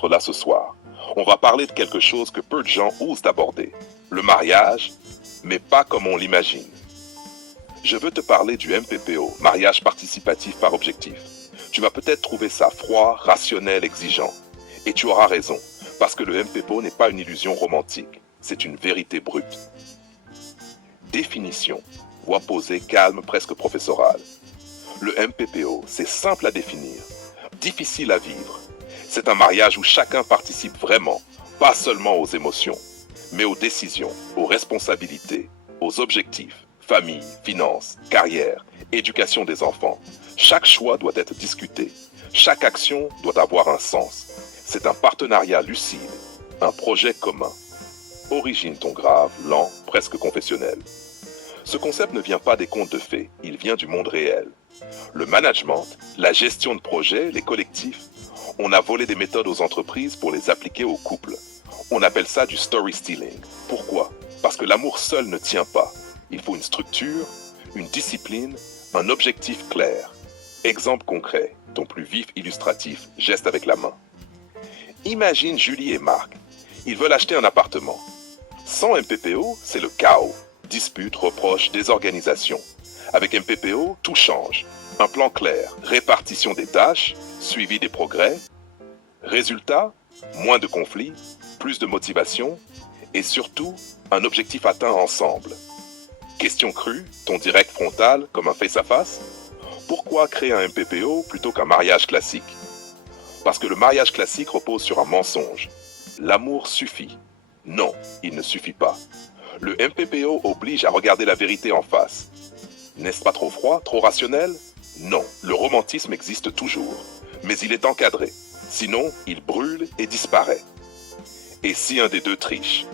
être là ce soir. On va parler de quelque chose que peu de gens osent aborder. Le mariage, mais pas comme on l'imagine. Je veux te parler du MPPO, mariage participatif par objectif. Tu vas peut-être trouver ça froid, rationnel, exigeant. Et tu auras raison, parce que le MPPO n'est pas une illusion romantique, c'est une vérité brute. Définition, voix posée, calme, presque professorale. Le MPPO, c'est simple à définir, difficile à vivre. C'est un mariage où chacun participe vraiment, pas seulement aux émotions, mais aux décisions, aux responsabilités, aux objectifs, famille, finances, carrière, éducation des enfants. Chaque choix doit être discuté, chaque action doit avoir un sens. C'est un partenariat lucide, un projet commun. Origine ton grave, lent, presque confessionnel. Ce concept ne vient pas des contes de fées, il vient du monde réel. Le management, la gestion de projet, les collectifs, on a volé des méthodes aux entreprises pour les appliquer aux couples. On appelle ça du story stealing. Pourquoi? Parce que l'amour seul ne tient pas. Il faut une structure, une discipline, un objectif clair. Exemple concret, ton plus vif illustratif, geste avec la main. Imagine Julie et Marc. Ils veulent acheter un appartement. Sans MPPO, c'est le chaos. Disputes, reproches, désorganisation. Avec MPPO, tout change. Un plan clair, répartition des tâches, suivi des progrès. Résultat, moins de conflits, plus de motivation et surtout, un objectif atteint ensemble. Question crue, ton direct frontal comme un face-à-face? Pourquoi créer un MPPO plutôt qu'un mariage classique? Parce que le mariage classique repose sur un mensonge. L'amour suffit. Non, il ne suffit pas. Le MPPO oblige à regarder la vérité en face. N'est-ce pas trop froid, trop rationnel? Non, le romantisme existe toujours, mais il est encadré. Sinon, il brûle et disparaît. Et si un des deux triche?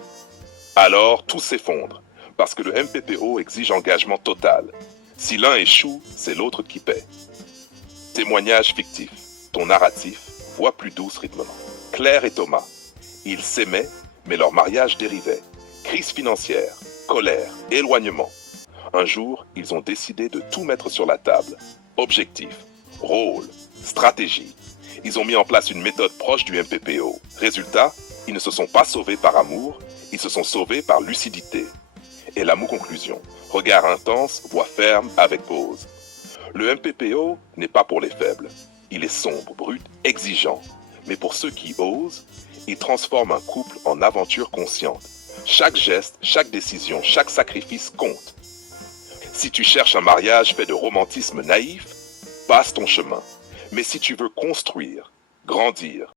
Alors, tout s'effondre, parce que le MPPO exige engagement total. Si l'un échoue, c'est l'autre qui paie. Témoignage fictif, ton narratif, voix plus douce rythmement. Claire et Thomas, ils s'aimaient, mais leur mariage dérivait. Crise financière, colère, éloignement. Un jour, ils ont décidé de tout mettre sur la table. Objectif, rôle, stratégie. Ils ont mis en place une méthode proche du MPPO. Résultat, ils ne se sont pas sauvés par amour, ils se sont sauvés par lucidité. Et la conclusion, regard intense, voix ferme avec pause. Le MPPO n'est pas pour les faibles. Il est sombre, brut, exigeant. Mais pour ceux qui osent, il transforme un couple en aventure consciente. Chaque geste, chaque décision, chaque sacrifice compte. Si tu cherches un mariage fait de romantisme naïf, passe ton chemin. Mais si tu veux construire, grandir,